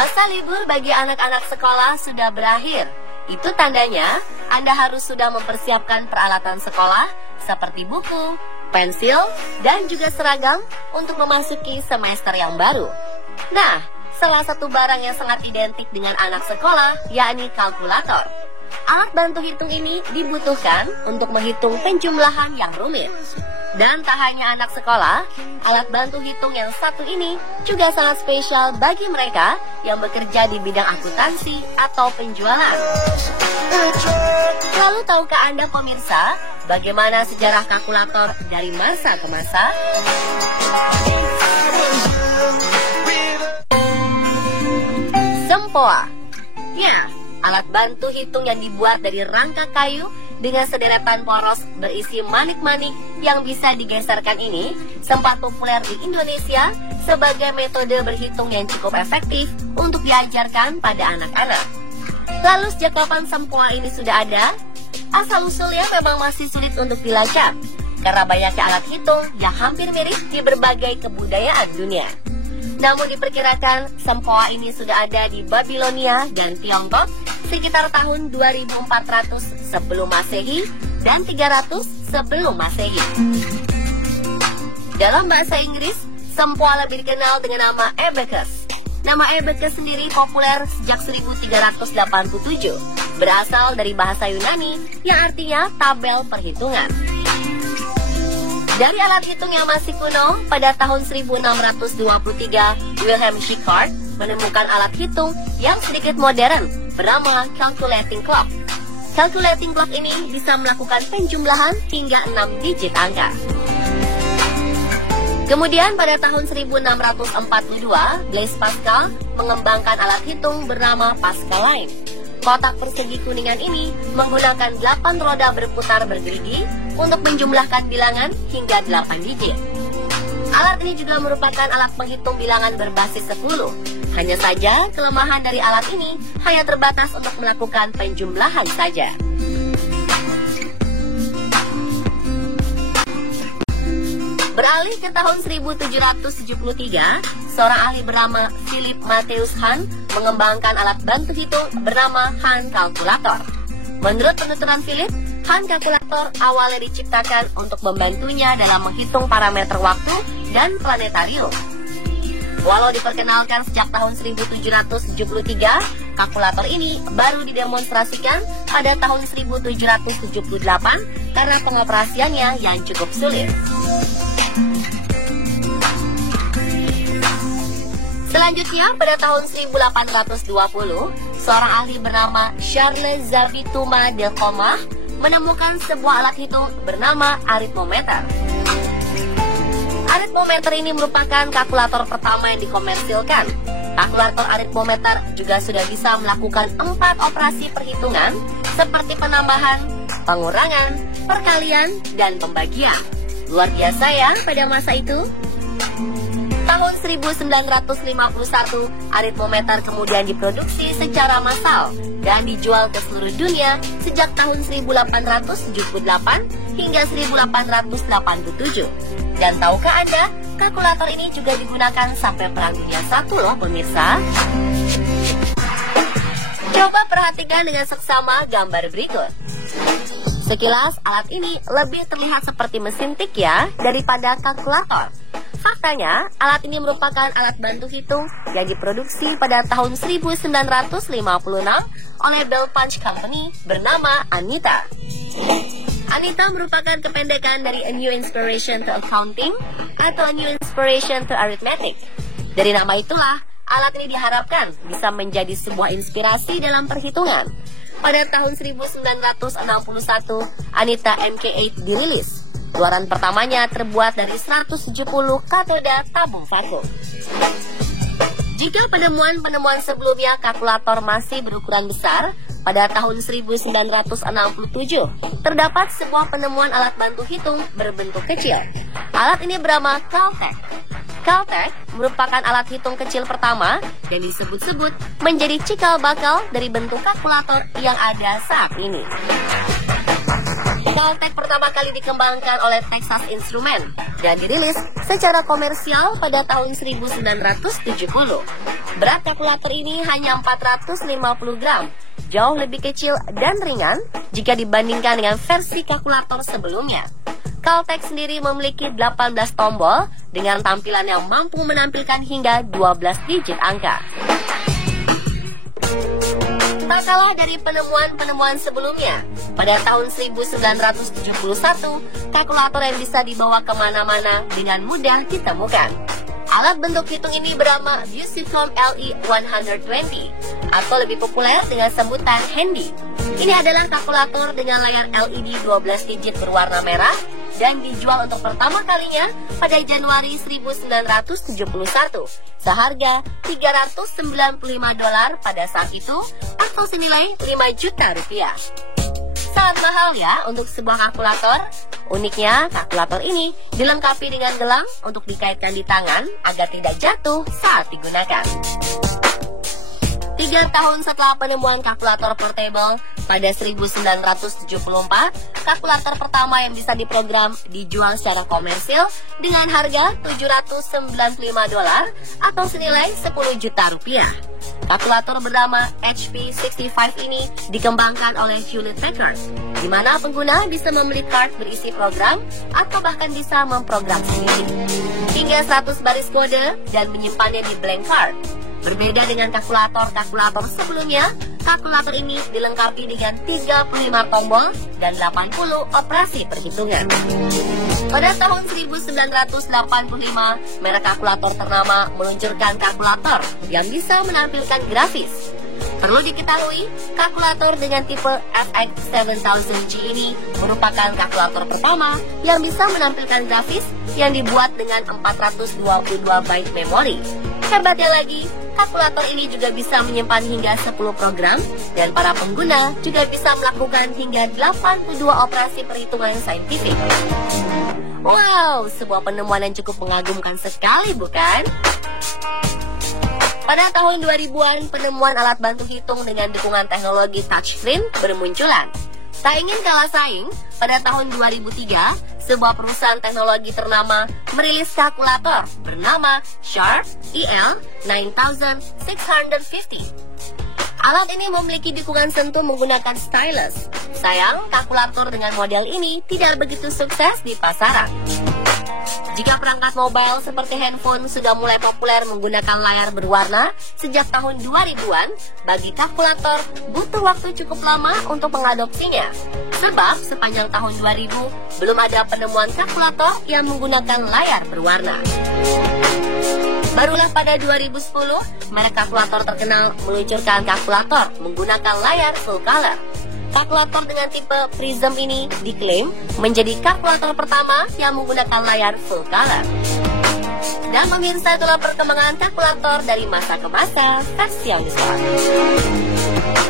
Masa libur bagi anak-anak sekolah sudah berakhir. Itu tandanya Anda harus sudah mempersiapkan peralatan sekolah seperti buku, pensil, dan juga seragam untuk memasuki semester yang baru. Nah, salah satu barang yang sangat identik dengan anak sekolah yakni kalkulator. Alat bantu hitung ini dibutuhkan untuk menghitung penjumlahan yang rumit. Dan tak hanya anak sekolah, alat bantu hitung yang satu ini juga sangat spesial bagi mereka yang bekerja di bidang akuntansi atau penjualan. Lalu tahukah Anda pemirsa, bagaimana sejarah kalkulator dari masa ke masa? Sempoa. Ya, alat bantu hitung yang dibuat dari rangka kayu dengan sederetan poros berisi manik-manik yang bisa digeserkan ini sempat populer di Indonesia sebagai metode berhitung yang cukup efektif untuk diajarkan pada anak-anak. Lalu sejak kapan sempoa ini sudah ada? Asal-usulnya memang masih sulit untuk dilacak karena banyaknya alat hitung yang hampir mirip di berbagai kebudayaan dunia. Namun diperkirakan sempoa ini sudah ada di Babilonia dan Tiongkok sekitar tahun 2400 sebelum Masehi dan 300 sebelum Masehi. Dalam bahasa Inggris, sempoa lebih dikenal dengan nama abacus. Nama abacus sendiri populer sejak 1387, berasal dari bahasa Yunani yang artinya tabel perhitungan. Dari alat hitung yang masih kuno, pada tahun 1623, Wilhelm Schickard menemukan alat hitung yang sedikit modern bernama calculating clock. Calculating clock ini bisa melakukan penjumlahan hingga 6 digit angka. Kemudian pada tahun 1642, Blaise Pascal mengembangkan alat hitung bernama Pascaline. Kotak persegi kuningan ini menggunakan 8 roda berputar bergerigi untuk menjumlahkan bilangan hingga 8 digit. Alat ini juga merupakan alat penghitung bilangan berbasis 10. Hanya saja, kelemahan dari alat ini hanya terbatas untuk melakukan penjumlahan saja. Beralih ke tahun 1773, seorang ahli bernama Philip Matthäus Hahn mengembangkan alat bantu hitung bernama Hahn Calculator. Menurut penuturan Philip, Hahn Calculator awalnya diciptakan untuk membantunya dalam menghitung parameter waktu dan planetarium. Walau diperkenalkan sejak tahun 1773, kalkulator ini baru didemonstrasikan pada tahun 1778 karena pengoperasiannya yang cukup sulit. Selanjutnya, pada tahun 1820, seorang ahli bernama Charles Xavier Thomas de Comah menemukan sebuah alat hitung bernama aritmometer. Aritmometer ini merupakan kalkulator pertama yang dikomersilkan. Kalkulator aritmometer juga sudah bisa melakukan 4 operasi perhitungan seperti penambahan, pengurangan, perkalian, dan pembagian. Luar biasa ya pada masa itu. Tahun 1951, aritmometer kemudian diproduksi secara massal dan dijual ke seluruh dunia sejak tahun 1878 hingga 1887. Dan tahukah Anda, kalkulator ini juga digunakan sampai Perang Dunia I loh pemirsa. Coba perhatikan dengan seksama gambar berikut. Sekilas, alat ini lebih terlihat seperti mesin tik ya daripada kalkulator. Faktanya, alat ini merupakan alat bantu hitung yang diproduksi pada tahun 1956 oleh Bell Punch Company bernama Anita. Anita merupakan kependekan dari A New Inspiration to Accounting atau A New Inspiration to Arithmetic. Dari nama itulah, alat ini diharapkan bisa menjadi sebuah inspirasi dalam perhitungan. Pada tahun 1961, Anita MK8 dirilis. Keluaran pertamanya terbuat dari 170 katoda tabung vakum. Jika penemuan-penemuan sebelumnya kalkulator masih berukuran besar, pada tahun 1967 terdapat sebuah penemuan alat bantu hitung berbentuk kecil. Alat ini bernama Caltech. Caltech merupakan alat hitung kecil pertama dan disebut-sebut menjadi cikal bakal dari bentuk kalkulator yang ada saat ini. Caltech pertama kali dikembangkan oleh Texas Instruments dan dirilis secara komersial pada tahun 1970. Berat kalkulator ini hanya 450 gram, jauh lebih kecil dan ringan jika dibandingkan dengan versi kalkulator sebelumnya. Caltech sendiri memiliki 18 tombol dengan tampilan yang mampu menampilkan hingga 12 digit angka. Tak kalah dari penemuan-penemuan sebelumnya, pada tahun 1971, kalkulator yang bisa dibawa kemana-mana dengan mudah ditemukan. Alat bentuk hitung ini bernama Busicom LE120 atau lebih populer dengan sebutan handy. Ini adalah kalkulator dengan layar LED 12 digit berwarna merah dan dijual untuk pertama kalinya pada Januari 1971 seharga $395 pada saat itu atau senilai 5 juta rupiah. Sangat mahal ya untuk sebuah kalkulator. Uniknya, kalkulator ini dilengkapi dengan gelang untuk dikaitkan di tangan agar tidak jatuh saat digunakan. 3 tahun setelah penemuan kalkulator portable pada 1974, kalkulator pertama yang bisa diprogram dijual secara komersil dengan harga $795 atau senilai 10 juta rupiah. Kalkulator bernama HP 65 ini dikembangkan oleh Hewlett Packard, di mana pengguna bisa membeli card berisi program atau bahkan bisa memprogram sendiri hingga 100 baris kode dan menyimpannya di blank card. Berbeda dengan kalkulator sebelumnya, kalkulator ini dilengkapi dengan 35 tombol dan 80 operasi perhitungan. Pada tahun 1985, merek kalkulator ternama meluncurkan kalkulator yang bisa menampilkan grafis. Perlu diketahui, kalkulator dengan tipe FX7000G ini merupakan kalkulator pertama yang bisa menampilkan grafis yang dibuat dengan 422 byte memori. Hebatnya lagi, kalkulator ini juga bisa menyimpan hingga 10 program dan para pengguna juga bisa melakukan hingga 82 operasi perhitungan saintifik. Wow, sebuah penemuan yang cukup mengagumkan sekali, bukan? Pada tahun 2000-an, penemuan alat bantu hitung dengan dukungan teknologi touchscreen bermunculan. Tak ingin kalah saing, pada tahun 2003, sebuah perusahaan teknologi ternama merilis kalkulator bernama Sharp EL9650. Alat ini memiliki dukungan sentuh menggunakan stylus. Sayang, kalkulator dengan model ini tidak begitu sukses di pasaran. Jika perangkat mobile seperti handphone sudah mulai populer menggunakan layar berwarna sejak tahun 2000-an, bagi kalkulator butuh waktu cukup lama untuk mengadopsinya. Sebab sepanjang tahun 2000 belum ada penemuan kalkulator yang menggunakan layar berwarna. Barulah pada 2010, merek kalkulator terkenal meluncurkan kalkulator menggunakan layar full color. Kalkulator dengan tipe Prism ini diklaim menjadi kalkulator pertama yang menggunakan layar full color. Dan pemirsa, itulah perkembangan kalkulator dari masa ke masa versi yang disesuaikan.